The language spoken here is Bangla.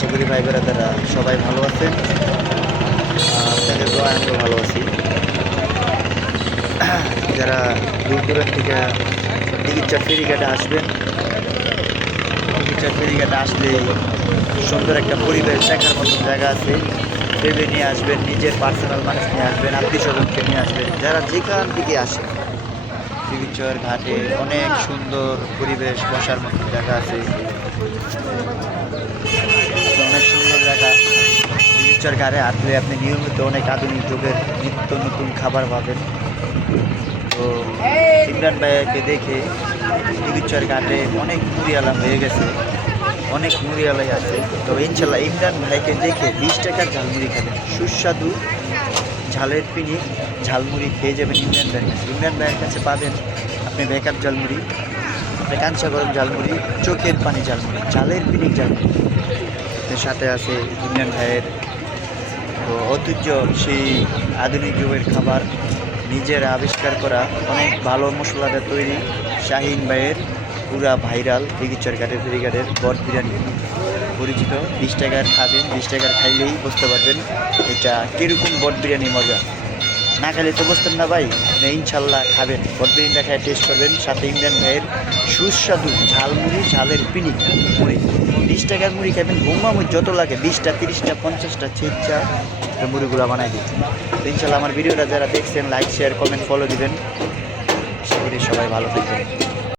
আশা করি ভাই তারা সবাই ভালো আছেন। আপনাদের দোয়া আমিও ভালো আছি। যারা দূর দূরান্ত থেকে টিকিটটা ফেরিঘাটে আসবেন, টিকিটটা ফেরিঘাটে আসলে সুন্দর একটা পরিবেশ দেখার মতো জায়গা আছে। ভেবে নিয়ে আসবেন, নিজের পার্সোনাল মানুষ নিয়ে আসবেন, আত্মীয় স্বজনকে নিয়ে আসবেন, যারা যেখান থেকে আসেন। টিকিটচর ঘাটে অনেক সুন্দর পরিবেশ, বসার মতো জায়গা আছে, অনেক সুন্দর জায়গা। টিকিটচর ঘাটে আসলে আপনি নিয়মিত অনেক আধুনিক যুগের নিত্য নতুন খাবার পাবেন। তো ইমরান ভাইয়াকে দেখে টিকিটচর ঘাটে অনেক মুড়িয়ালা হয়ে গেছে, অনেক মুড়িয়ালাই আছে। তো ইনশাল্লাহ ইমরান ভাইকে দেখে 20 টাকার ঝালমুড়ি খাবেন, সুস্বাদু ঝালের পিনি ঝালমুড়ি খেয়ে যাবেন ইমরান ভাইয়ের কাছে। ইমরান ভাইয়ের কাছে পাবেন আপনি বেকআপ ঝালমুড়ি, আপনি কাঞ্চা গরম ঝালমুড়ি, চোখের পানি ঝালমুড়ি, ঝালের পিনি ঝালমুড়ি। এর সাথে আছে ইমরান ভাইয়ের তো ঐতিহ্য সেই আধুনিক যুগের খাবার, নিজের আবিষ্কার করা অনেক ভালো মশলাটা তৈরি শাহিন ভাইয়ের পুরা ভাইরাল টিকিটচর ঘাটের ফেরিঘাটের বট বিরিয়ানি পরিচিত। 20 টাকার খাবেন, 20 টাকার খাইলেই বুঝতে পারবেন এটা কীরকম বট বিরিয়ানি মজা। না খাইলে তো বুঝতেন না ভাই। ইনশাল্লাহ খাবেন, বট বিরিয়ানিটা খাই টেস্ট করবেন। সাথে ইমরান ভাইয়ের সুস্বাদু ঝালমুড়ি, ঝালের পিনি মুড়ি। 20 টাকার মুড়ি খাবেন, বোম্বা মুড়ি যত লাগে 20টা 30টা 50টা ছিচ্ছা মুড়িগুলো বানাই দিচ্ছি। ইনশাল্লাহ আমার ভিডিওটা যারা দেখছেন লাইক শেয়ার কমেন্ট ফলো দিবেন। আশা করি সবাই ভালো থাকবেন।